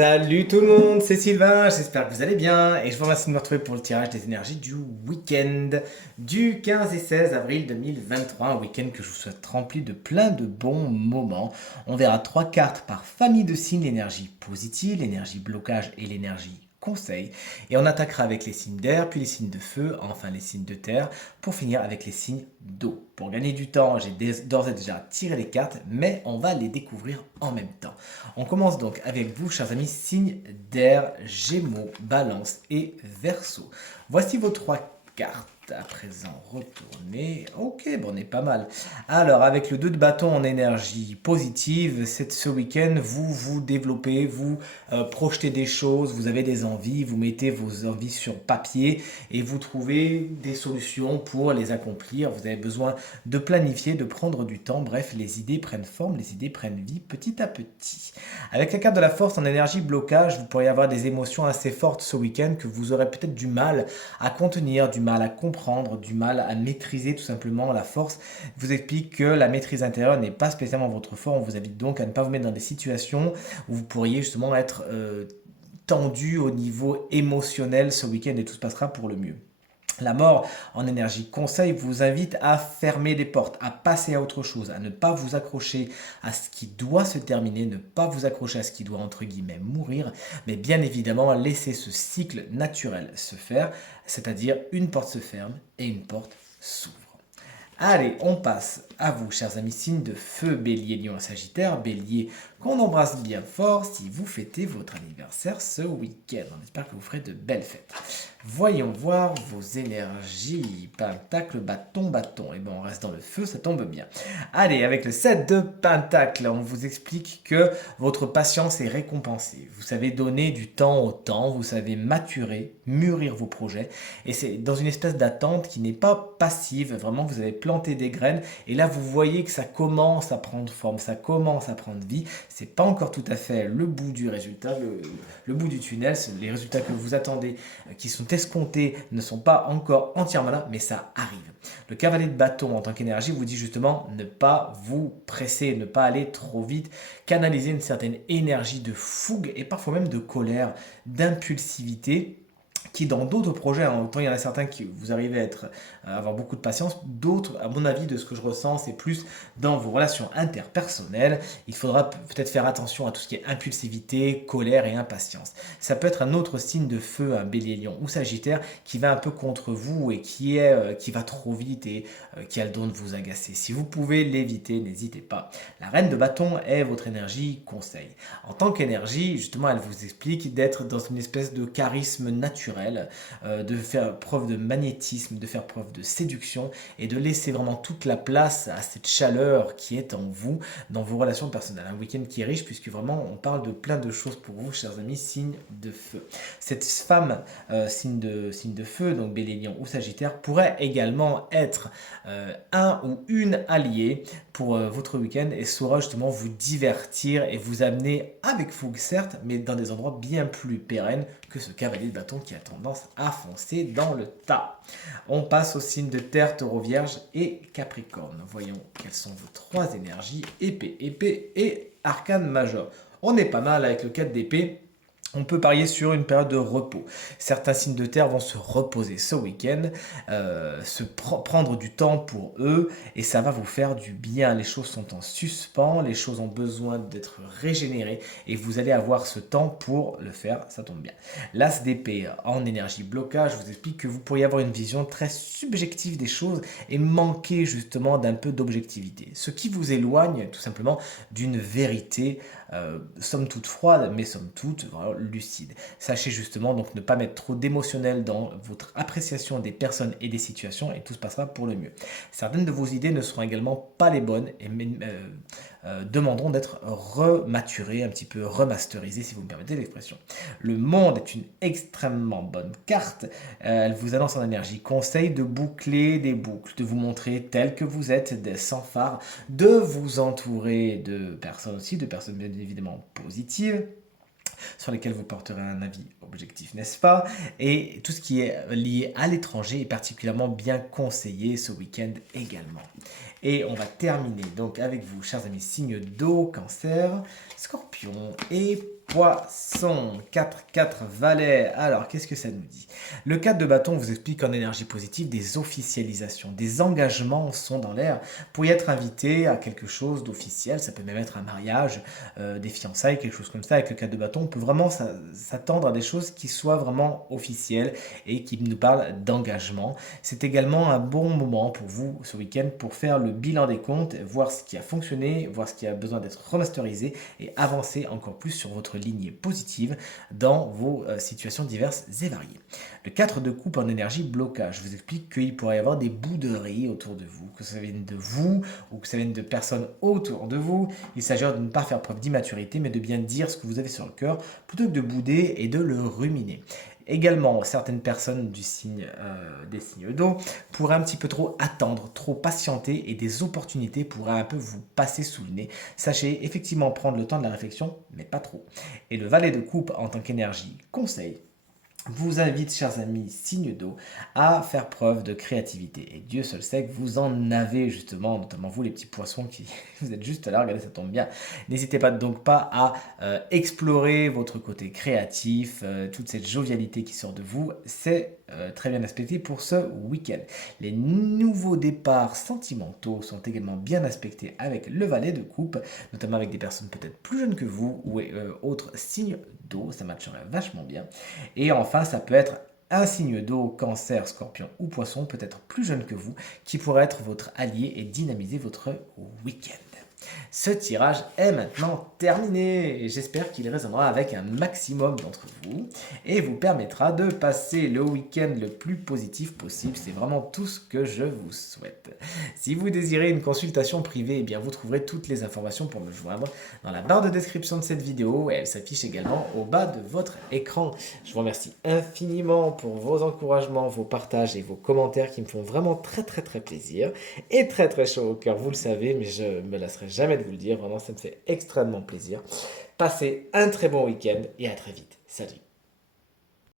Salut tout le monde, c'est Sylvain, j'espère que vous allez bien et je vous remercie de me retrouver pour le tirage des énergies du week-end du 15 et 16 avril 2023, un week-end que je vous souhaite rempli de plein de bons moments. On verra trois cartes par famille de signes, l'énergie positive, l'énergie blocage et l'énergie conseil. Et on attaquera avec les signes d'air, puis les signes de feu, enfin les signes de terre, pour finir avec les signes d'eau. Pour gagner du temps, j'ai d'ores et déjà tiré les cartes, mais on va les découvrir en même temps. On commence donc avec vous, chers amis, signes d'air, Gémeaux, Balance et Verseau. Voici vos trois cartes. À présent, retournez. Ok, bon, on est pas mal. Alors, avec le 2 de bâton en énergie positive, ce week-end, vous développez, vous projetez des choses, vous avez des envies, vous mettez vos envies sur papier et vous trouvez des solutions pour les accomplir. Vous avez besoin de planifier, de prendre du temps. Bref, les idées prennent forme, les idées prennent vie petit à petit. Avec la carte de la force en énergie blocage, vous pourriez avoir des émotions assez fortes ce week-end que vous aurez peut-être du mal à contenir, du mal à comprendre, du mal à maîtriser tout simplement. La force vous explique que la maîtrise intérieure n'est pas spécialement votre fort. On vous invite donc à ne pas vous mettre dans des situations où vous pourriez justement être tendu au niveau émotionnel ce week-end et tout se passera pour le mieux. La mort en énergie conseil vous invite à fermer des portes, à passer à autre chose, à ne pas vous accrocher à ce qui doit se terminer, ne pas vous accrocher à ce qui doit entre guillemets mourir, mais bien évidemment laisser ce cycle naturel se faire, c'est-à-dire une porte se ferme et une porte s'ouvre. Allez, on passe à vous, chers amis, signes de feu, bélier, lion et sagittaire. Bélier, qu'on embrasse bien fort si vous fêtez votre anniversaire ce week-end. On espère que vous ferez de belles fêtes. Voyons voir vos énergies. Pentacle, bâton, bâton. Et bon, on reste dans le feu, ça tombe bien. Allez, avec le 7 de Pentacle, on vous explique que votre patience est récompensée. Vous savez donner du temps au temps, vous savez maturer, mûrir vos projets. Et c'est dans une espèce d'attente qui n'est pas passive. Vraiment, vous avez planté des graines. Et là, vous voyez que ça commence à prendre forme, ça commence à prendre vie. C'est pas encore tout à fait le bout du résultat, le bout du tunnel. Les résultats que vous attendez, qui sont escomptés, ne sont pas encore entièrement là, mais ça arrive. Le cavalier de bâton en tant qu'énergie vous dit justement ne pas vous presser, ne pas aller trop vite, canaliser une certaine énergie de fougue et parfois même de colère, d'impulsivité qui dans d'autres projets, en temps il y en a certains qui vous arrivez à avoir beaucoup de patience, d'autres, à mon avis, de ce que je ressens, c'est plus dans vos relations interpersonnelles. Il faudra peut-être faire attention à tout ce qui est impulsivité, colère et impatience. Ça peut être un autre signe de feu, un bélier, lion ou sagittaire, qui va un peu contre vous et qui va trop vite et qui a le don de vous agacer. Si vous pouvez l'éviter, n'hésitez pas. La reine de bâton est votre énergie conseil. En tant qu'énergie, justement, elle vous explique d'être dans une espèce de charisme naturel, de faire preuve de magnétisme, de faire preuve de séduction et de laisser vraiment toute la place à cette chaleur qui est en vous dans vos relations personnelles. Un week-end qui est riche puisque vraiment on parle de plein de choses pour vous, chers amis, signe de feu. Cette femme, signe de feu, donc Bélier, Lion ou Sagittaire, pourrait également être un ou une alliée pour votre week-end et saura justement vous divertir et vous amener avec fougue certes, mais dans des endroits bien plus pérennes que ce cavalier de bâton qui a tendance à foncer dans le tas. On passe aux signes de terre, taureau, vierge et capricorne. Voyons quelles sont vos trois énergies, épée et arcane majeur. On est pas mal avec le 4 d'épée. On peut parier sur une période de repos. Certains signes de terre vont se reposer ce week-end, prendre du temps pour eux, et ça va vous faire du bien. Les choses sont en suspens, les choses ont besoin d'être régénérées, et vous allez avoir ce temps pour le faire, ça tombe bien. L'as d'épée en énergie blocage vous explique que vous pourriez avoir une vision très subjective des choses et manquer justement d'un peu d'objectivité. Ce qui vous éloigne tout simplement d'une vérité, somme toute froide, mais somme toute voilà, lucide. Sachez justement donc ne pas mettre trop d'émotionnel dans votre appréciation des personnes et des situations et tout se passera pour le mieux. Certaines de vos idées ne seront également pas les bonnes et demanderont d'être rematurées, un petit peu remasterisées si vous me permettez l'expression. Le monde est une extrêmement bonne carte. Elle vous annonce en énergie conseil de boucler des boucles, de vous montrer tel que vous êtes, sans phare, de vous entourer de personnes aussi, de personnes bien évidemment positives, sur lesquels vous porterez un avis objectif, n'est-ce pas? Et tout ce qui est lié à l'étranger est particulièrement bien conseillé ce week-end également. Et on va terminer donc avec vous, chers amis, signes d'eau, cancer, scorpion et Poisson, 4 valets. Alors, qu'est-ce que ça nous dit? Le 4 de bâton vous explique en énergie positive des officialisations, des engagements sont dans l'air. Pour y être invité à quelque chose d'officiel, ça peut même être un mariage, des fiançailles, quelque chose comme ça. Avec le 4 de bâton, on peut vraiment s'attendre à des choses qui soient vraiment officielles et qui nous parlent d'engagement. C'est également un bon moment pour vous ce week-end pour faire le bilan des comptes, voir ce qui a fonctionné, voir ce qui a besoin d'être remasterisé et avancer encore plus sur votre lignée positive dans vos situations diverses et variées. Le 4 de coupe en énergie blocage vous explique qu'il pourrait y avoir des bouderies autour de vous, que ça vienne de vous ou que ça vienne de personnes autour de vous. Il s'agit de ne pas faire preuve d'immaturité mais de bien dire ce que vous avez sur le cœur plutôt que de bouder et de le ruminer. Également, certaines personnes des signes d'eau pourraient un petit peu trop attendre, trop patienter et des opportunités pourraient un peu vous passer sous le nez. Sachez effectivement prendre le temps de la réflexion, mais pas trop. Et le valet de coupe en tant qu'énergie conseil vous invite, chers amis, signe d'eau, à faire preuve de créativité. Et Dieu seul sait que vous en avez justement, notamment vous les petits poissons qui vous êtes juste là, regardez ça tombe bien. N'hésitez pas donc pas à explorer votre côté créatif, toute cette jovialité qui sort de vous, c'est très bien aspecté pour ce week-end. Les nouveaux départs sentimentaux sont également bien aspectés avec le valet de coupe, notamment avec des personnes peut-être plus jeunes que vous ou autres signes d'eau, ça matcherait vachement bien. Et enfin, ça peut être un signe d'eau, cancer, scorpion ou poisson, peut-être plus jeune que vous, qui pourrait être votre allié et dynamiser votre week-end. Ce tirage est maintenant terminé. J'espère qu'il résonnera avec un maximum d'entre vous et vous permettra de passer le week-end le plus positif possible. C'est vraiment tout ce que je vous souhaite. Si vous désirez une consultation privée, eh bien vous trouverez toutes les informations pour me joindre dans la barre de description de cette vidéo et elle s'affiche également au bas de votre écran. Je vous remercie infiniment pour vos encouragements, vos partages et vos commentaires qui me font vraiment très plaisir et très chaud au cœur, vous le savez, mais je me lasserai jamais de vous le dire, vraiment ça me fait extrêmement plaisir. Passez un très bon week-end et à très vite. Salut!